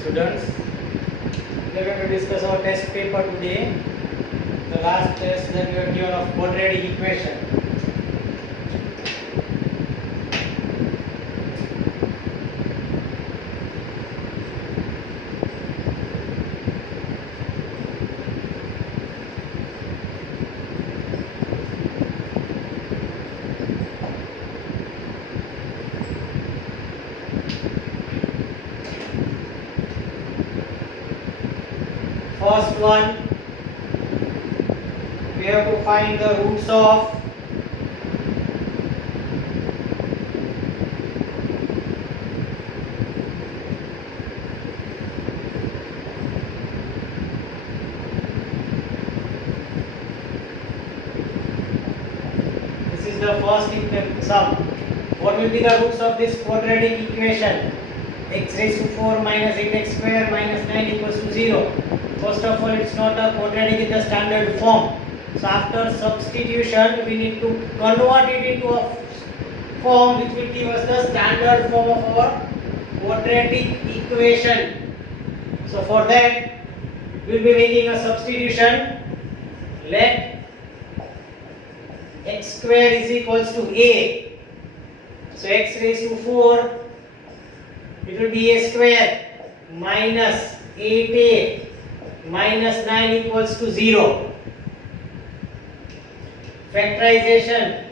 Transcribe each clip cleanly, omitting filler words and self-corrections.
Students, we are going to discuss our test paper today. The last test that we have given of quadratic equation. First one, we have to find the roots of this is the first sum. What will be the roots of this quadratic equation? X raised to 4 minus 8x square minus 9 equals to 0. First of all, it's not a quadratic in the standard form. So after substitution, we need to convert it into a form which will give us the standard form of our quadratic equation. So for that, we will be making a substitution. Let x square is equals to a. So x raised to 4, it will be a square minus 8a minus 9 equals to 0. Factorization,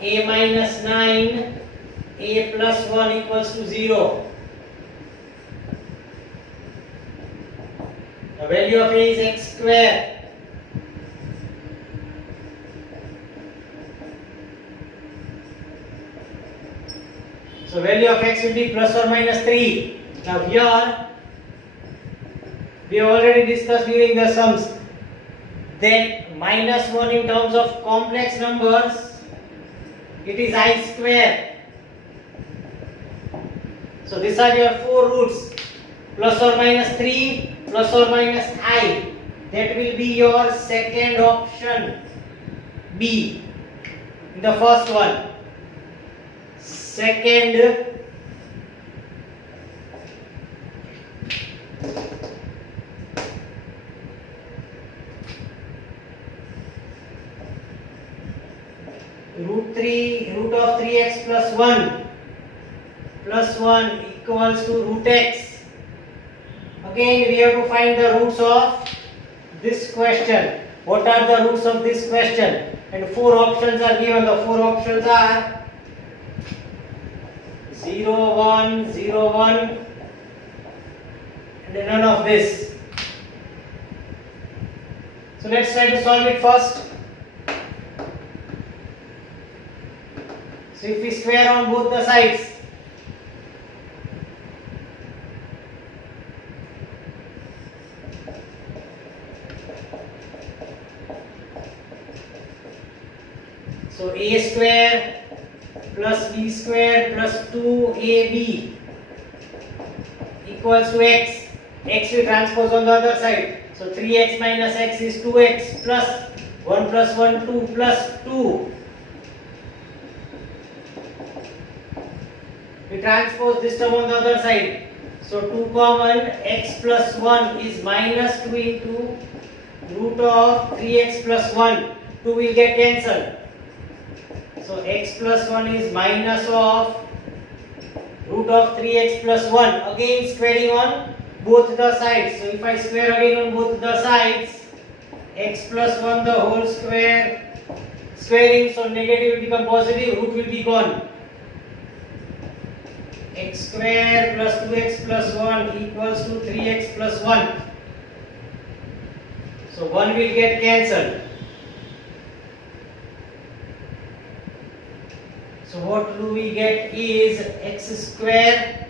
a minus 9, a plus 1 equals to 0. The value of a is x square. So value of x will be plus or minus 3. Now here we have already discussed during the sums that minus 1 in terms of complex numbers, it is I square. So these are your four roots, plus or minus 3, plus or minus I. That will be your second option, B. In the first one. Second, root of 3x plus 1 equals to root x. Again, we have to find the roots of this question. What are the roots of this question? And four options are given. The four options are 0, 1, 0, 1, and none of this. So let's try to solve it first. So if we square on both the sides, so a square plus b square plus 2ab equals to x. X will transpose on the other side. So 3x minus x is 2x plus 1 plus 1, 2 plus 2. We transpose this term on the other side. So 2 common, x plus 1 is minus 2 into root of 3x plus 1. 2 will get cancelled. So x plus 1 is minus of root of 3x plus 1. Again squaring on both the sides. So if I square again on both the sides, x plus 1 the whole square, squaring, so negative will become positive, root will be gone. X square plus 2x plus 1 equals to 3x plus 1. So 1 will get cancelled. So what do we get is x square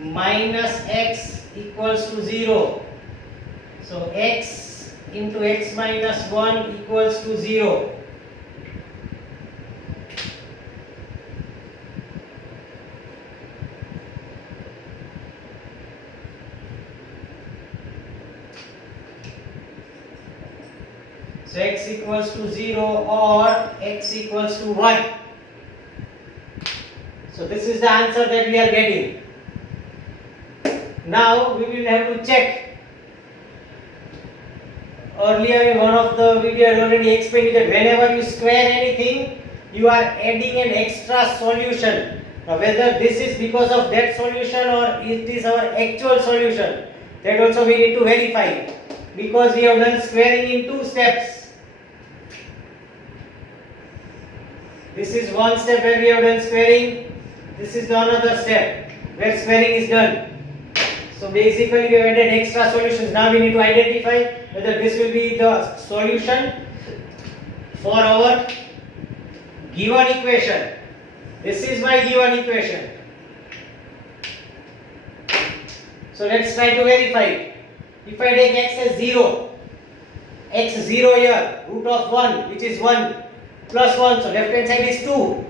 minus x equals to 0. So x into x minus 1 equals to 0. So x equals to 0 or x equals to 1. the answer that we are getting. Now we will have to check. Earlier in one of the videos I already explained that whenever you square anything, you are adding an extra solution. Now whether this is because of that solution or it is our actual solution, that also we need to verify, because we have done squaring in two steps. This is one step where we have done squaring. This is the another step where squaring is done. So basically we have added extra solutions. Now we need to identify whether this will be the solution for our given equation. This is my given equation. So let's try to verify it. If I take x as 0, x 0 here, root of 1, which is 1 plus 1, so left hand side is 2.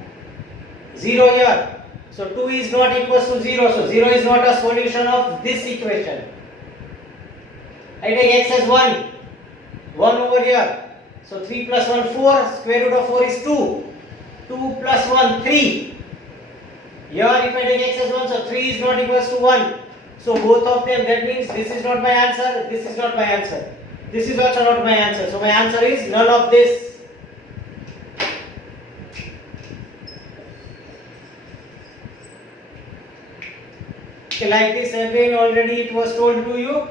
0 here, so 2 is not equals to 0, so 0 is not a solution of this equation. I take x as 1, 1 over here, so 3 plus 1, 4, square root of 4 is 2. 2 plus 1, 3. Here if I take x as 1, so 3 is not equals to 1. So both of them, that means this is not my answer, this is not my answer. This is also not my answer. So my answer is none of this. Okay, like this again already it was told to you.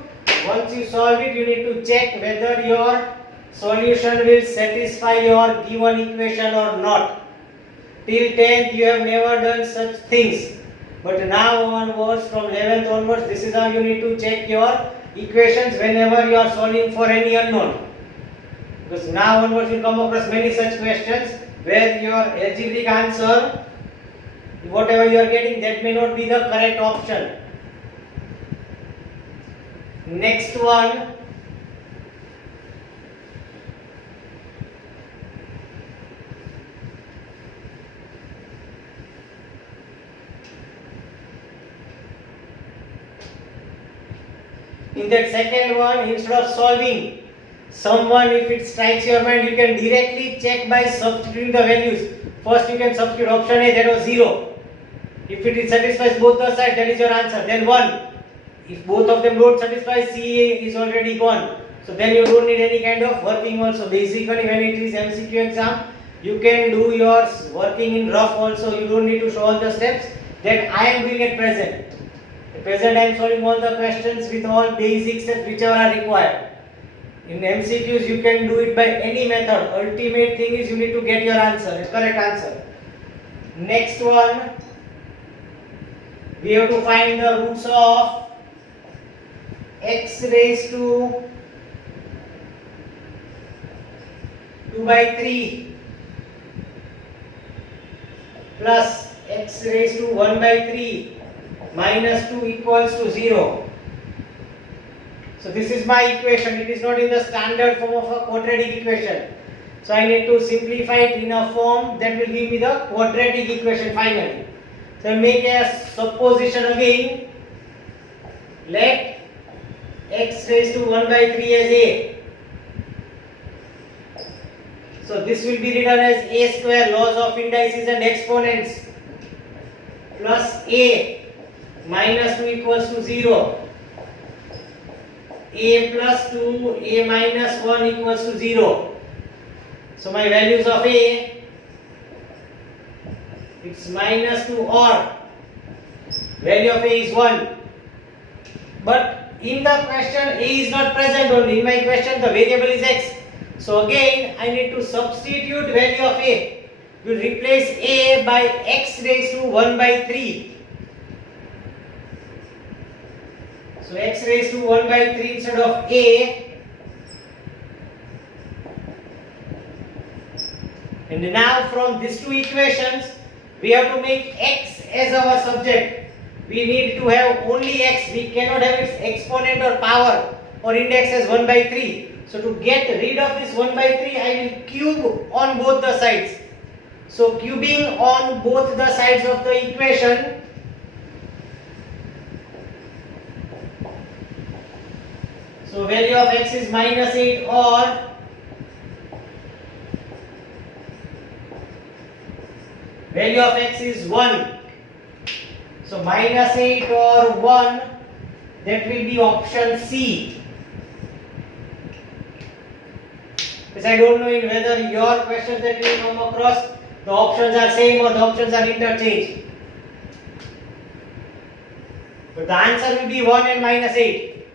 Once you solve it, you need to check whether your solution will satisfy your given equation or not. Till 10th you have never done such things. But now onwards, from 11th onwards, this is how you need to check your equations whenever you are solving for any unknown. Because now onwards you come across many such questions where your algebraic answer, whatever you are getting, that may not be the correct option. Next one. In that second one, instead of solving someone, if it strikes your mind, you can directly check by substituting the values. First you can substitute option A, that was 0. If it satisfies both the sides, that is your answer. Then 1. If both of them don't satisfy, CA is already gone. So then you don't need any kind of working also. Basically when it is MCQ exam, you can do your working in rough also. You don't need to show all the steps that I am doing at present. At present I am solving all the questions with all basic steps whichever are required. In MCQs you can do it by any method. Ultimate thing is you need to get your answer, the correct answer. Next one, we have to find the roots of x raised to 2 by 3 plus x raised to 1 by 3 minus 2 equals to 0. So this is my equation. It is not in the standard form of a quadratic equation. So I need to simplify it in a form that will give me the quadratic equation finally. So I make a supposition again. Let x raised to 1 by 3 as a. So this will be written as a square, laws of indices and exponents, plus a minus 2 equals to 0. A plus 2, a minus 1 equals to 0. So my values of a, it's minus 2 or value of a is 1. But in the question a is not present only. In my question the variable is x. So again I need to substitute value of a. We'll replace a by x raised to 1 by 3. So x raised to 1 by 3 instead of a. And now from these two equations we have to make x as our subject. We need to have only x. We cannot have its exponent or power or index as 1 by 3. So to get rid of this 1 by 3, I will cube on both the sides. So cubing on both the sides of the equation, so value of x is minus 8 or value of x is 1. So -8 or 1, that will be option C. Because I don't know in whether your questions that you come across, the options are same or the options are interchanged. But the answer will be 1 and -8.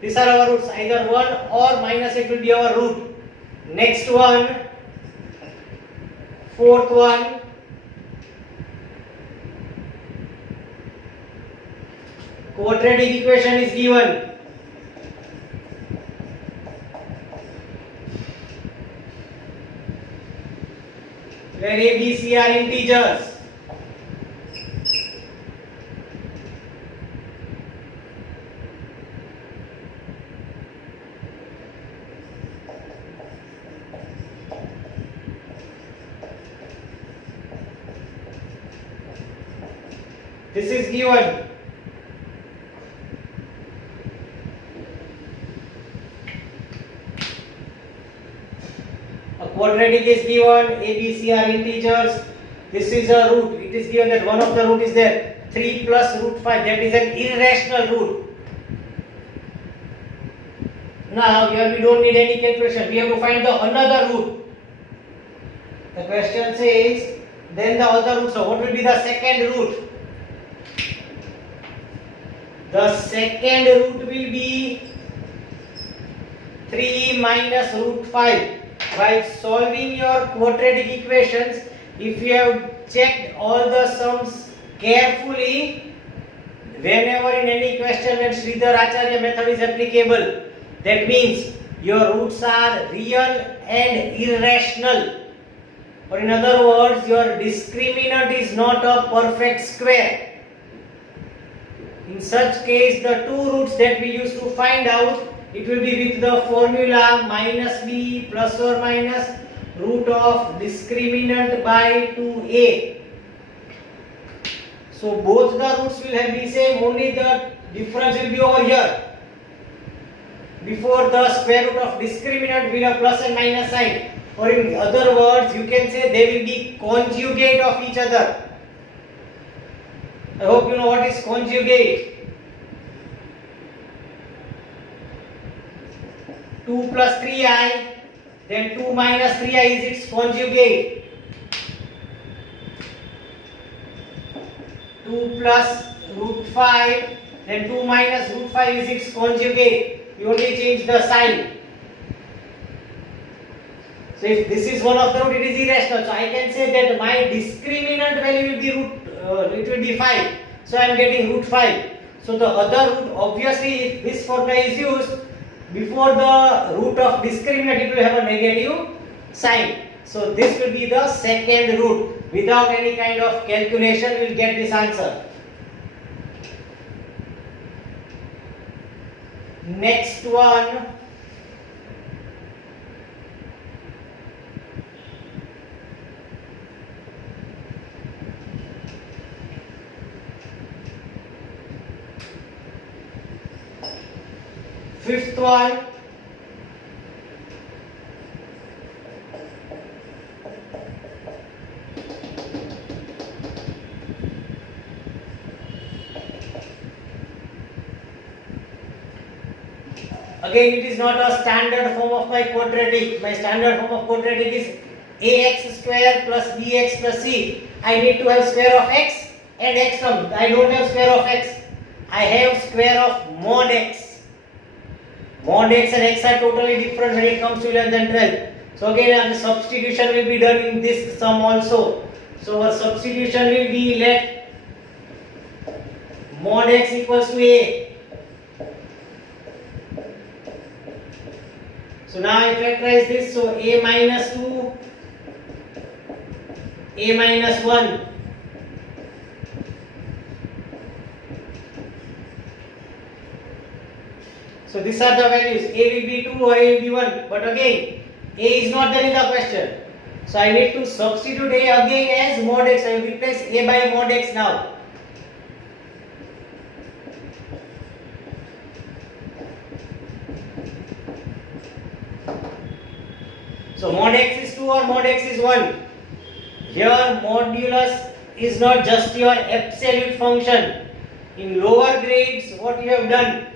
These are our roots. Either 1 or -8 will be our root. Next one, fourth one. Quadratic equation is given. Where A, B, C are integers. This is given. A quadratic is given, A, B, C are integers. This is a root. It is given that one of the root is there. 3 plus root 5, that is an irrational root. Now here we don't need any calculation. We have to find the another root. The question says, then the other root. So what will be the second root? The second root will be 3 minus root 5. By solving your quadratic equations, if you have checked all the sums carefully, whenever in any question when Sridhar Acharya method is applicable, that means your roots are real and irrational. Or in other words, your discriminant is not a perfect square. In such case, the two roots that we used to find out, it will be with the formula minus b plus or minus root of discriminant by 2a. So both the roots will have the same, only the difference will be over here. Before the square root of discriminant will have plus and minus sign. Or in other words, you can say they will be conjugate of each other. I hope you know what is conjugate. 2 plus 3i, then 2 minus 3i is its conjugate. 2 plus root 5, then 2 minus root 5 is its conjugate. You only change the sign. So if this is one of the root, it is irrational. So I can say that my discriminant value will be it will be 5. So I am getting root 5. So the other root, obviously, if this formula is used, before the root of discriminant, it will have a negative sign. So this will be the second root. Without any kind of calculation, we will get this answer. Next one. Fifth one. Again, it is not a standard form of my quadratic. My standard form of quadratic is ax square plus bx plus c. I need to have square of x and x term. I don't have square of x. I have square of mod x. Mod x and x are totally different when it comes to 11th and 12th. So again, the substitution will be done in this sum also. So our substitution will be, let mod x equals to a. So now I factorize this. So a minus 2, a minus 1. So these are the values. A will be 2 or A will be 1. But again, A is not there in the question. So I need to substitute A again as mod x. I will replace A by mod x now. So mod x is 2 or mod x is 1. Here modulus is not just your absolute function. In lower grades, what you have done?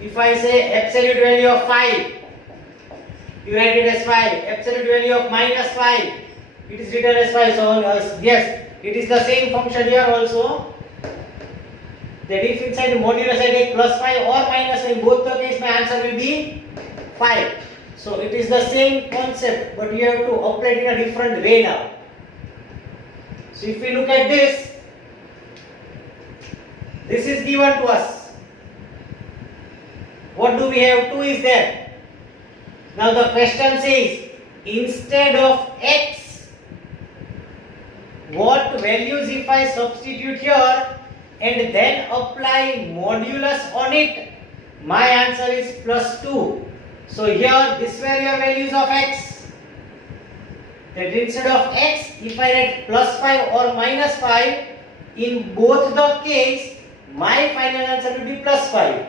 If I say absolute value of 5, you write it as 5. Absolute value of minus 5, it is written as 5. So yes, it is the same function here also. That if inside the modulus I take plus 5 or minus 5, in both the case my answer will be 5. So it is the same concept, but you have to apply it in a different way now. So if we look at this is given to us. What do we have? 2 is there. Now the question says, instead of x, what values if I substitute here and then apply modulus on it? My answer is plus 2. So here, this were your values of x. That instead of x, if I write plus 5 or minus 5, in both the case, my final answer will be plus 5.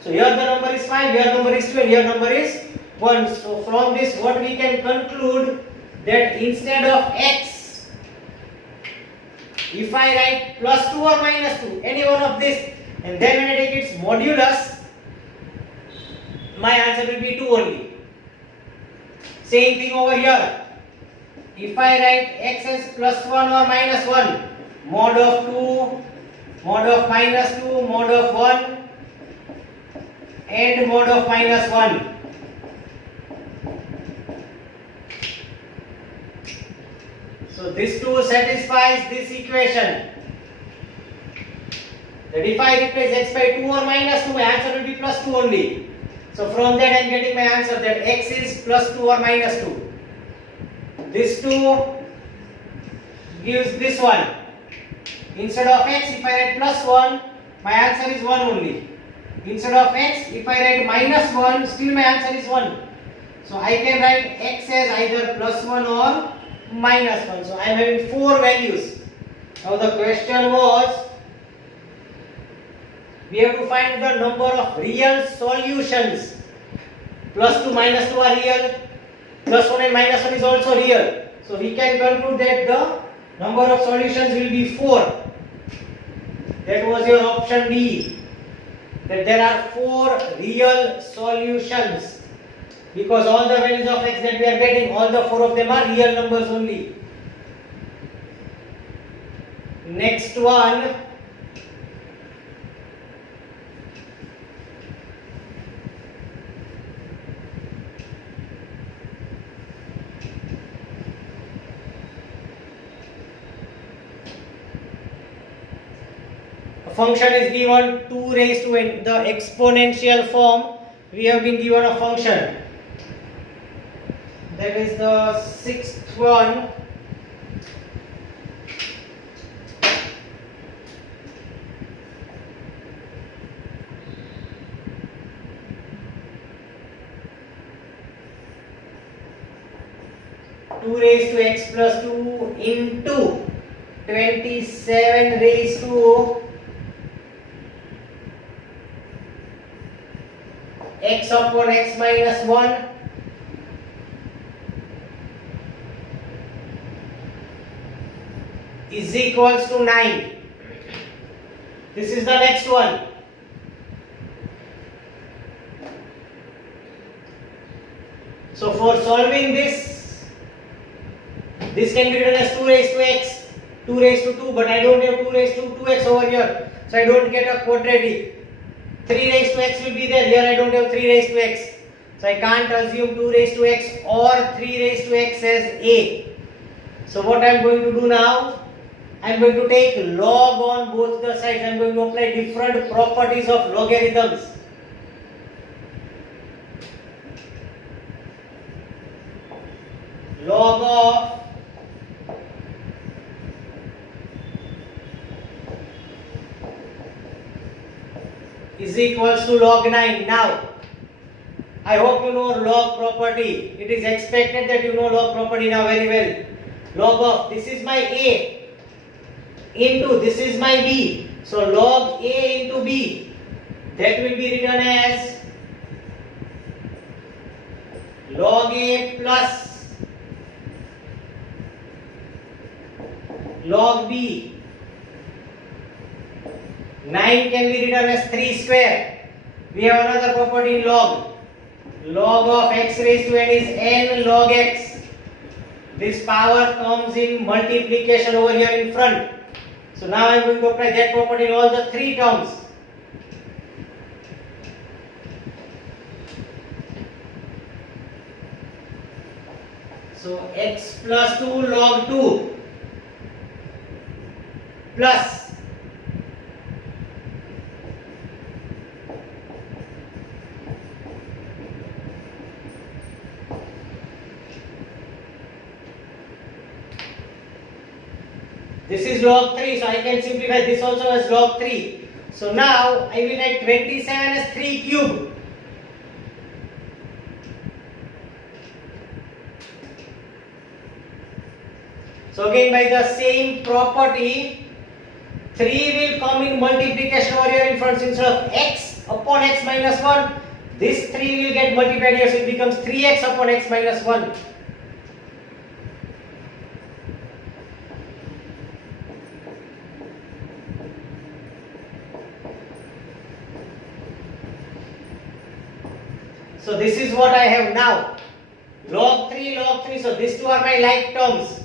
So here the number is 5, here number is 2, and here number is 1. So from this, what we can conclude, that instead of x, if I write plus 2 or minus 2, any one of this, and then when I take its modulus, my answer will be 2 only. Same thing over here. If I write x as plus 1 or minus 1, mod of 2, mod of minus 2, mod of 1, and mod of minus 1. So this 2 satisfies this equation. That if I replace x by 2 or minus 2, my answer will be plus 2 only. So from that I am getting my answer that x is plus 2 or minus 2. This 2 gives this one. Instead of x, if I write plus 1, my answer is 1 only. Instead of x, if I write minus 1, still my answer is 1. So I can write x as either plus 1 or minus 1. So I am having 4 values. Now the question was, we have to find the number of real solutions. Plus 2, minus 2 are real. Plus 1 and minus 1 is also real. So we can conclude that the number of solutions will be 4. That was your option B. That there are 4 real solutions. Because all the values of x that we are getting, all the 4 of them are real numbers only. Next one. Function is given 2 raised to n, the exponential form. We have been given a function. That is the 6th one. Two raised to x plus 2 into 27 raised to x upon x minus 1 is equals to 9. This is the next one. So for solving this can be written as 2 raised to x, 2 raised to 2, but I don't have 2 raised to 2x over here, so I don't get a quadratic. 3 raised to x will be there. Here I don't have 3 raised to x. So I can't assume 2 raised to x or 3 raised to x as a. So what I am going to do now, I am going to take log on both the sides. I am going to apply different properties of logarithms. Log of is equals to log 9. Now, I hope you know log property. It is expected that you know log property now very well. Log of this is my a into this is my b. So log a into b, that will be written as log a plus log b 9 can be written as 3 square. We have another property in log. Log of x raised to n is n log x. This power comes in multiplication over here in front. So now I am going to apply that property in all the three terms. So x plus 2 log 2 plus this is log 3, so I can simplify this also as log 3. So now I will write 27 as 3 cube. So again by the same property, 3 will come in multiplication over here in front. Instead of x upon x minus 1, this 3 will get multiplied here, so it becomes 3x upon x minus 1. So this is what I have now. Log 3, so these two are my like terms.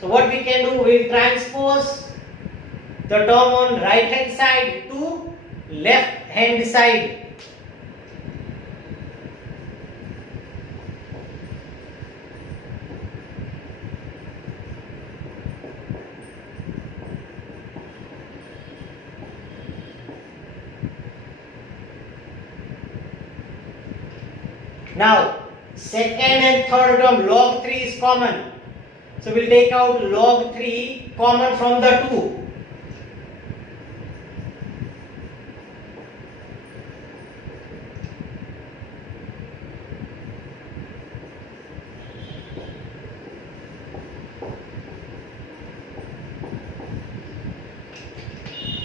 So what we can do, we will transpose the term on right hand side to left hand side. Now, second and third term, log 3 is common. So we will take out log 3 common from the 2.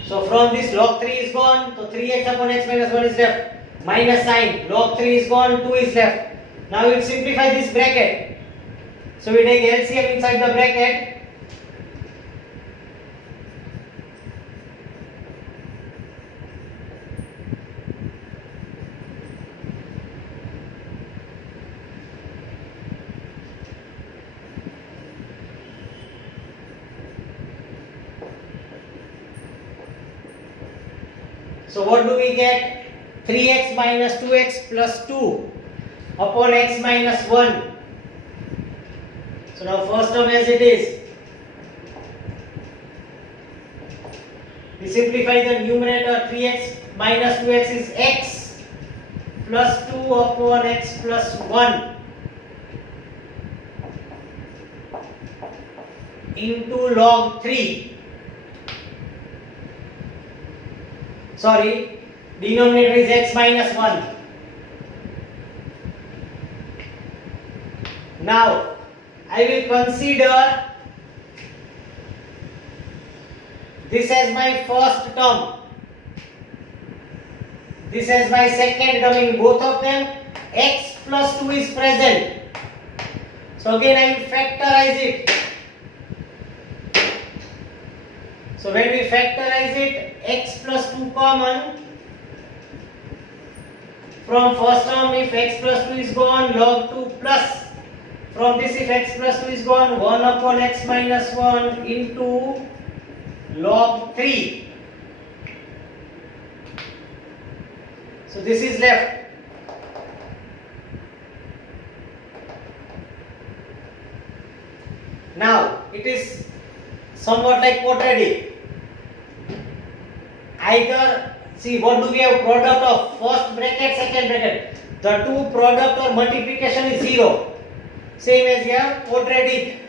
So from this log 3 is gone, so 3x upon x minus 1 is left. Minus sign, log 3 is gone, 2 is left. Now we will simplify this bracket. So we take LCM inside the bracket. So what do we get? 3x minus 2x plus 2 upon x minus 1. So now first term as it is. We simplify the numerator. 3x minus 2x is x plus 2 upon x plus 1 into log 3. Sorry, denominator is x minus 1. Now I will consider this as my first term, this as my second term. In both of them x plus 2 is present. So again I will factorize it. So when we factorize it, x plus 2 common. From first term, if x plus 2 is gone, log 2 plus. From this, if x plus 2 is gone, 1 upon x minus 1 into log 3. So this is left. Now it is somewhat like quadratic. Either, see, what do we have? Product of first bracket, second bracket. The two product or multiplication is 0. Same as here, quadratic.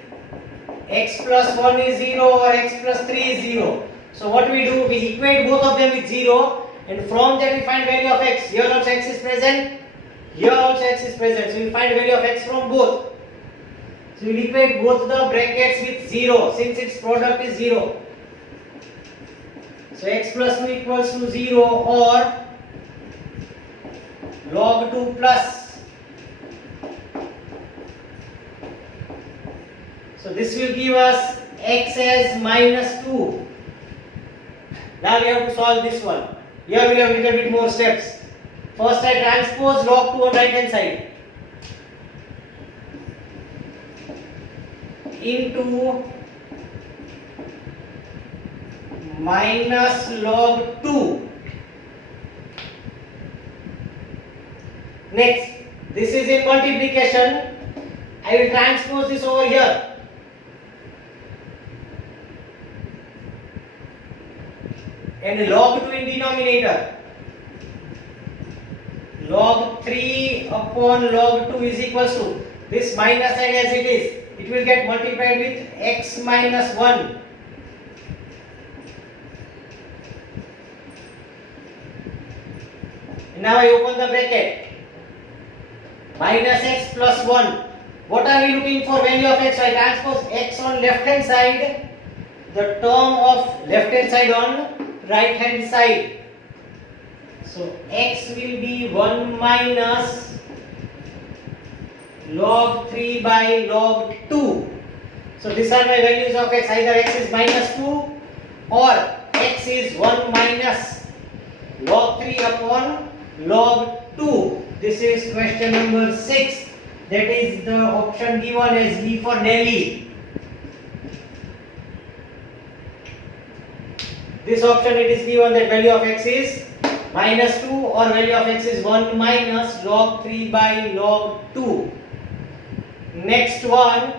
X plus 1 is 0 or x plus 3 is 0. So what we do? We equate both of them with 0, and from that we find value of x. Here also x is present, here also x is present. So we find value of x from both. So we equate both the brackets with 0 since its product is 0. So x plus 2 equals to 0 or log 2 plus. So this will give us x as minus 2 Now we have to solve this one. Here we have little bit more steps. First I transpose log 2 on right hand side into minus log 2. Next, this is in multiplication. I will transpose this over here. And log 2 in denominator. Log 3 upon log 2 is equals to this minus sign as it is. It will get multiplied with x minus 1. Now I open the bracket. Minus x plus 1. What are we looking for? Value of x. I transpose x on left hand side. The term of left hand side on right hand side. So x will be 1 minus log 3 by log 2. So these are my values of x. Either x is minus 2 or x is 1 minus log 3 upon log 2. This is question number 6. That is the option given as B for Delhi. This option it is given that value of x is minus 2 or value of x is 1 minus log 3 by log 2. Next one.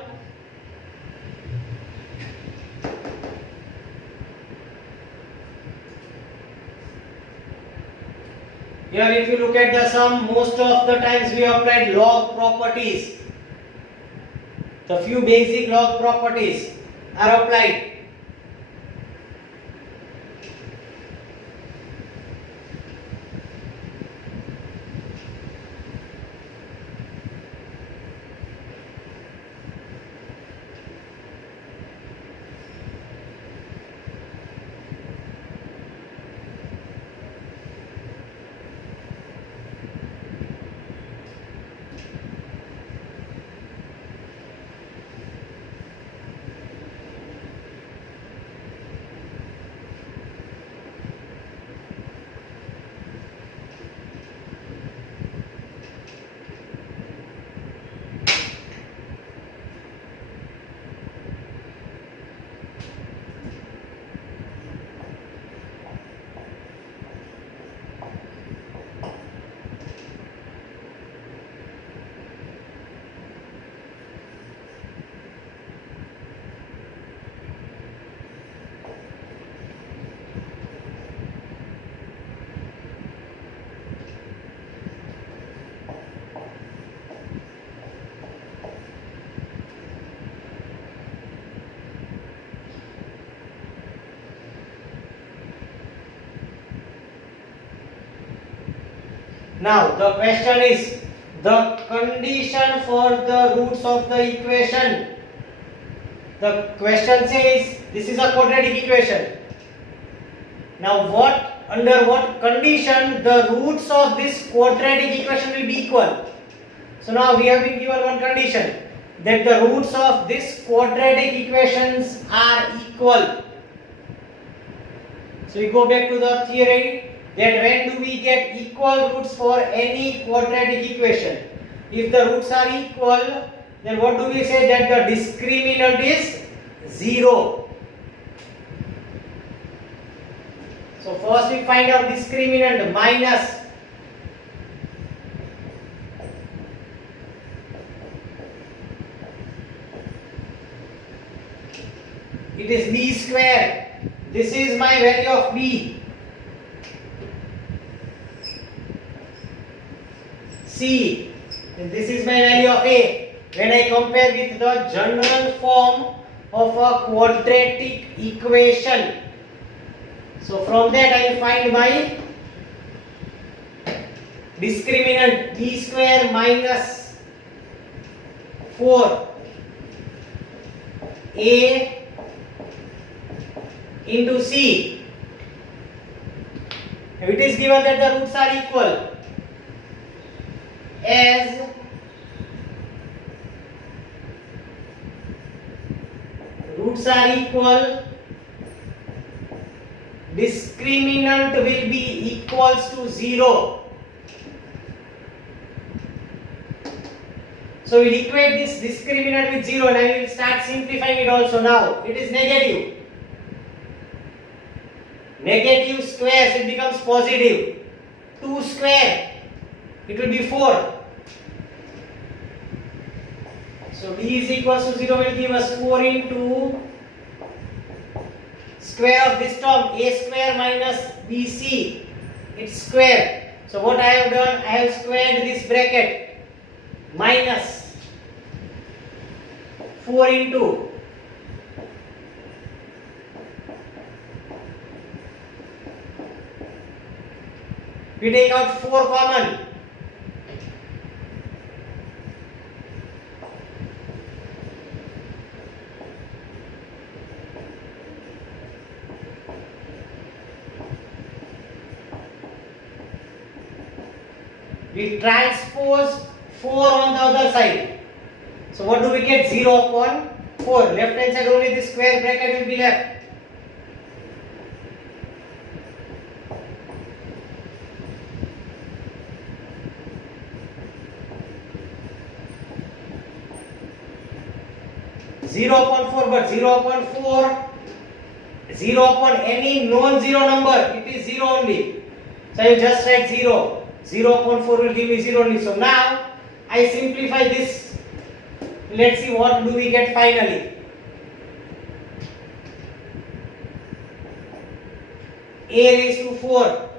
Here if you look at the sum, most of the times we applied log properties. The few basic log properties are applied. Now the question is the condition for the roots of the equation. The question says this is a quadratic equation. Now under what condition the roots of this quadratic equation will be equal? So now we have been given one condition, that the roots of this quadratic equations are equal. So we go back to the theory, that when do we get equal roots for any quadratic equation? If the roots are equal, then what do we say? That the discriminant is 0. So first we find out discriminant minus it is b square. This is my value of b. C, and this is my value of a. When I compare with the general form of a quadratic equation, so from that I will find my discriminant b square minus 4 a into c. Now it is given that the roots are equal. As roots are equal, discriminant will be equals to 0. So we'll equate this discriminant with 0 and I will start simplifying it also now. It is negative. Negative squares, it becomes positive. 2 square, it will be 4. So d is equals to 0 will give us 4 into square of this term, a square minus bc, it's square. So what I have done, I have squared this bracket, minus 4 into we take out 4 common. We transpose 4 on the other side. So what do we get? 0 upon 4. Left hand side only this square bracket will be left. Zero upon 4, but 0 upon 4, 0 upon any non-zero number, it is 0 only. So I will just write 0. 0 upon 4 will give me 0 only. So now I simplify this. Let's see what do we get finally. A raised to 4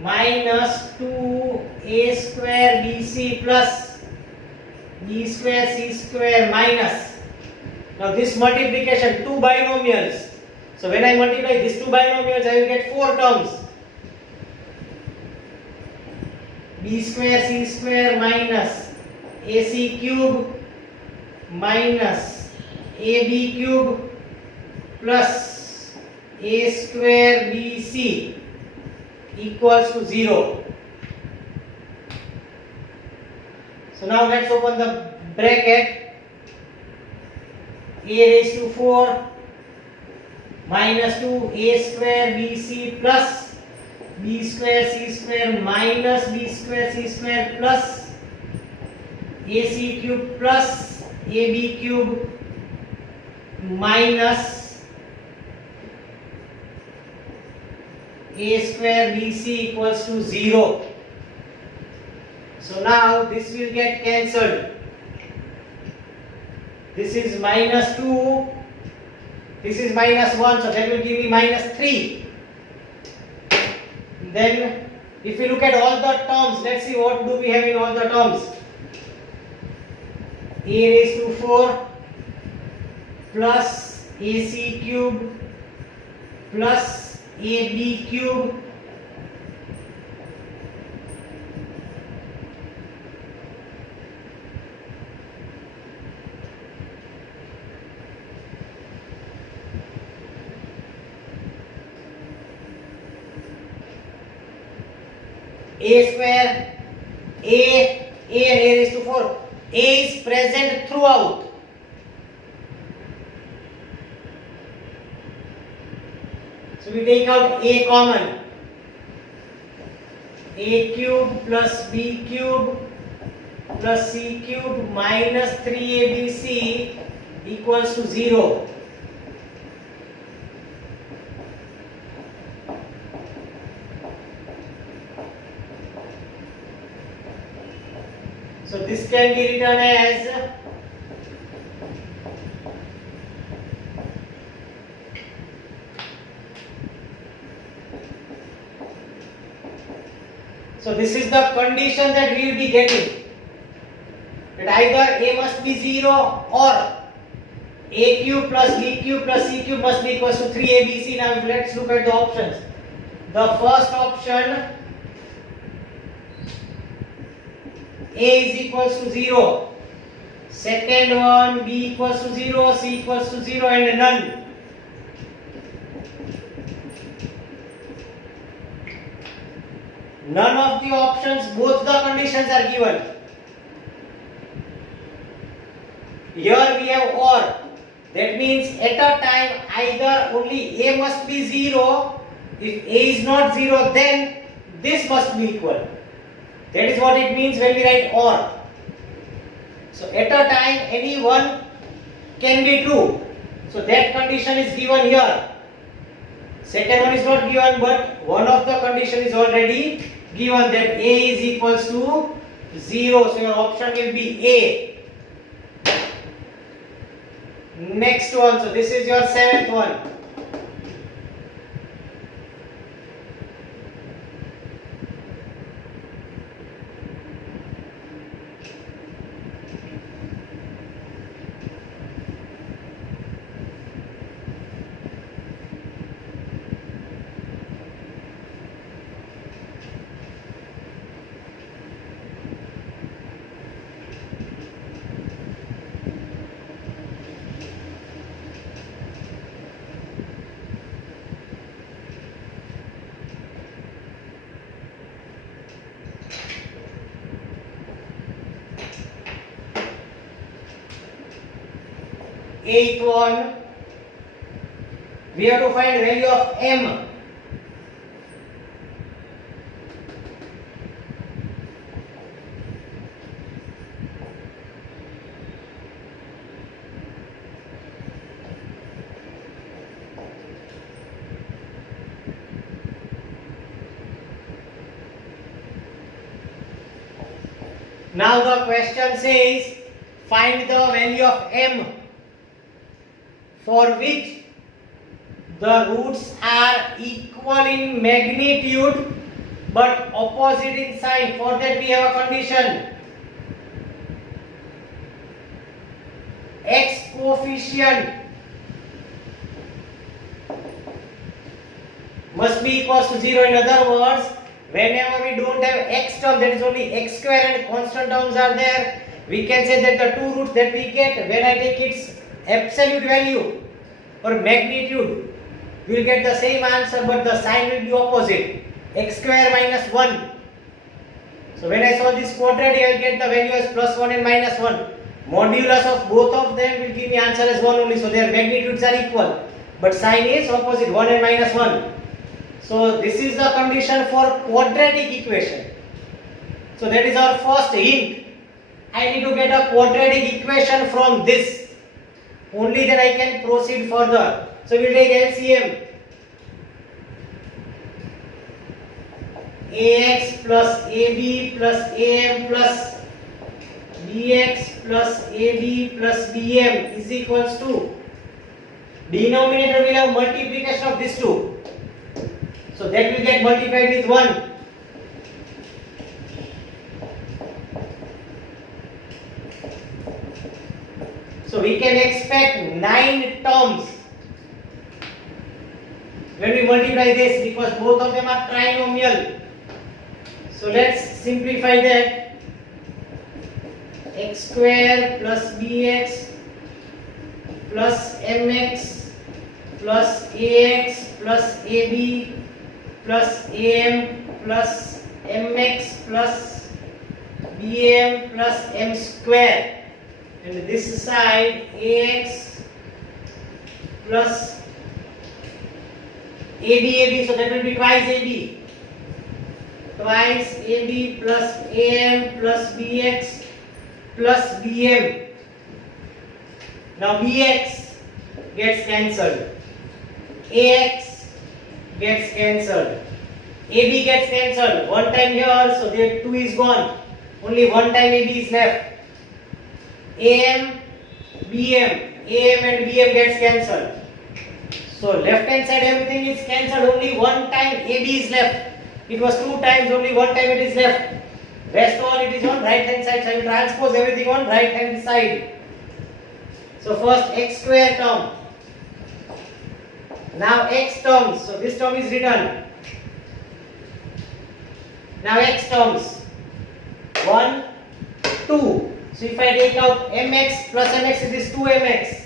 minus 2a square bc plus b square c square minus. Now this multiplication, 2 binomials. So when I multiply these 2 binomials, I will get 4 terms. B square c square minus ac cube minus ab cube plus a square bc equals to 0. So now let's open the bracket. A raised to 4 minus 2a square bc plus b square c square minus b square c square plus ac cube plus ab cube minus a square bc equals to 0. So now this will get cancelled. This is minus 2, this is minus 1, so that will give me minus 3. Then if we look at all the terms, let's see what do we have in all the terms. A raised to 4 plus ac cube plus ab cube a square, a and a raised to 4. A is present throughout. So we take out a common. A cube plus b cube plus c cube minus 3abc equals to 0. So this can be written as so this is the condition that we will be getting, that either a must be 0 or a cube plus b cube plus c cube must be equals to 3abc. Now let's look at the options. The first option, a is equals to 0. Second one, b equals to 0, c equals to 0 and none. None of the options, both the conditions are given. Here we have or. That means at a time either only a must be 0 If A is not 0, then this must be equal. That is what it means when we write OR. So at a time any one can be true. So that condition is given here. Second one is not given, but one of the condition is already given, that A is equals to 0. So your option will be A. Next one. So this is your seventh one. Eighth one, we have to find value of M. Now the question says find the value of M for which the roots are equal in magnitude but opposite in sign. For that we have a condition. X coefficient must be equals to 0. In other words, whenever we don't have x term, that is only x square and constant terms are there, we can say that the two roots that we get, when I take its absolute value or magnitude, we will get the same answer, but the sign will be opposite. X square minus 1. So when I solve this quadratic, I will get the value as plus 1 and minus 1. Modulus of both of them will give me answer as 1 only, so their magnitudes are equal, but sign is opposite, 1 and minus 1. So this is the condition for quadratic equation. So that is our first hint. I need to get a quadratic equation from this. Only then I can proceed further. So we will take LCM. AX plus AB plus AM plus BX plus AB plus BM is equals to, denominator will have multiplication of these two. So that will get multiplied with 1. So we can expect 9 terms when we multiply this, because both of them are trinomial. So let's simplify that. X square plus bx plus mx plus ax plus ab plus am plus mx plus bm plus m square. And this side ax plus ab, so that will be twice ab. Twice ab plus am plus bx plus bm. Now bx gets cancelled, ax gets cancelled, ab gets cancelled. One time here, so there 2 is gone. Only one time ab is left. am, bm, am and bm gets cancelled. So left hand side everything is cancelled. Only one time ab is left. It was 2 times, only one time it is left. Rest all it is on right hand side. So I will transpose everything on right hand side. So first x square term. Now x terms. So this term is written. Now x terms. 1, 2. So if I take out mx plus mx, it is 2mx.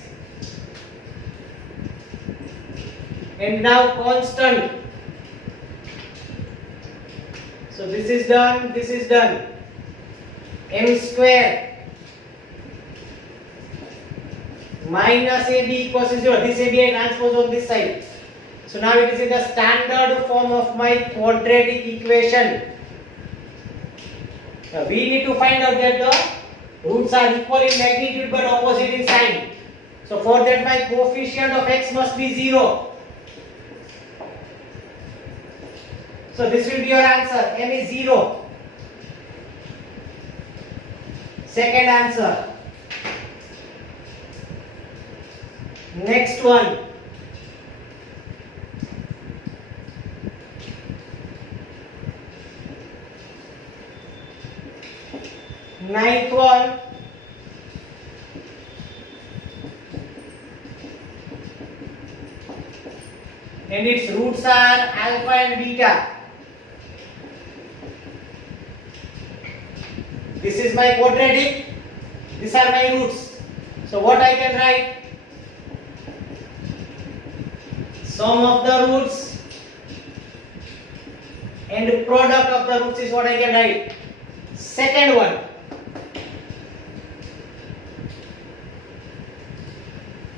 And now constant. So this is done, this is done. M square minus AB equals to 0. This AB I transpose on this side. So now it is in the standard form of my quadratic equation. Now we need to find out that the roots are equal in magnitude but opposite in sign. So for that my coefficient of x must be 0. So this will be your answer. M is 0. Second answer. Next one. Ninth one. And its roots are alpha and beta. This is my quadratic. These are my roots. So what I can write? Sum of the roots and product of the roots is what I can write. Second one.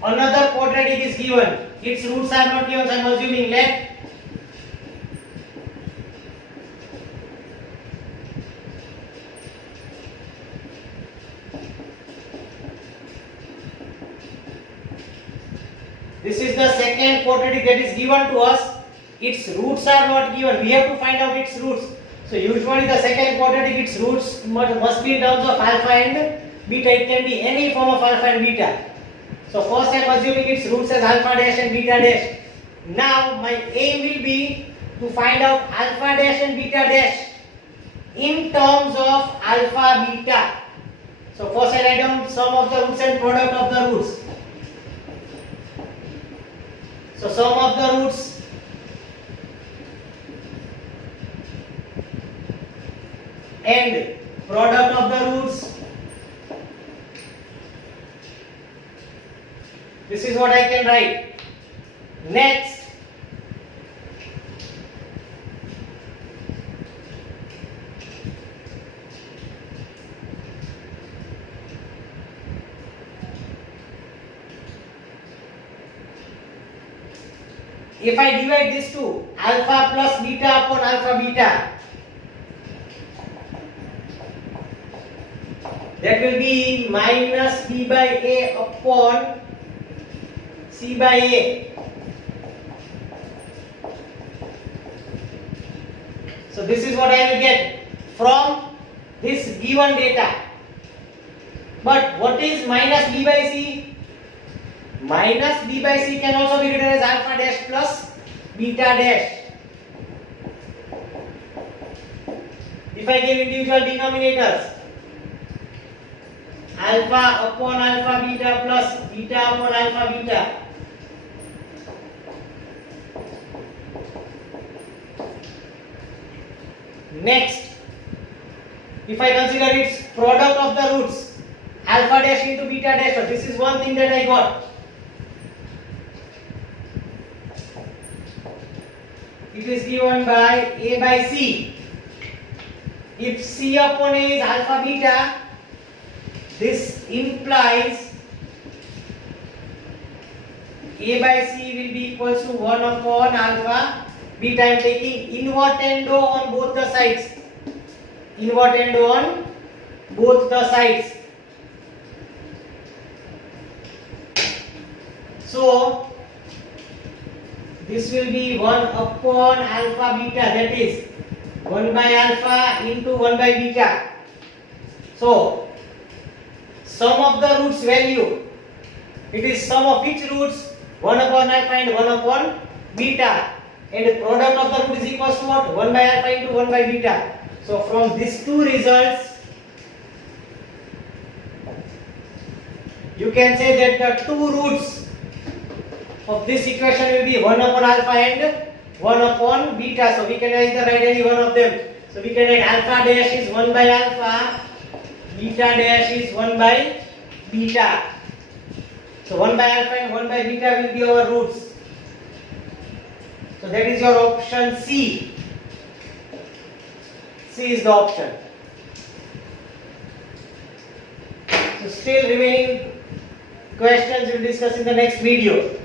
Another quadratic is given. Its roots are not given, so I am assuming let this is the second quadratic that is given to us. Its roots are not given. We have to find out its roots. So usually the second quadratic, its roots must be in terms of alpha and beta. It can be any form of alpha and beta. So first I am assuming its roots as alpha dash and beta dash. Now my aim will be to find out alpha dash and beta dash in terms of alpha beta. So first I write down sum of the roots and product of the roots. So sum of the roots and product of the roots. This is what I can write. Next, if I divide this to alpha plus beta upon alpha beta, that will be minus b by a upon c by a. So this is what I will get from this given data. But what is minus b by c? Minus b by c can also be written as alpha dash plus beta dash. If I give individual denominators, alpha upon alpha beta plus beta upon alpha beta. Next, if I consider its product of the roots, alpha dash into beta dash, so this is one thing that I got. It is given by a by c. If c upon a is alpha beta, this implies a by c will be equals to 1 upon alpha beta. I am taking invertendo on both the sides. Invertendo on both the sides. So this will be 1 upon alpha beta, that is 1 by alpha into 1 by beta. So sum of the roots value, it is sum of which roots? 1 upon alpha and 1 upon beta. And the product of the root is equals to what? 1 by alpha into 1 by beta. So from these two results, you can say that the two roots of this equation will be 1 upon alpha and 1 upon beta. So we can either write any one of them. So we can write alpha dash is 1 by alpha, beta dash is 1 by beta. So 1 by alpha and 1 by beta will be our roots. So that is your option C. C is the option. So still remaining questions we will discuss in the next video.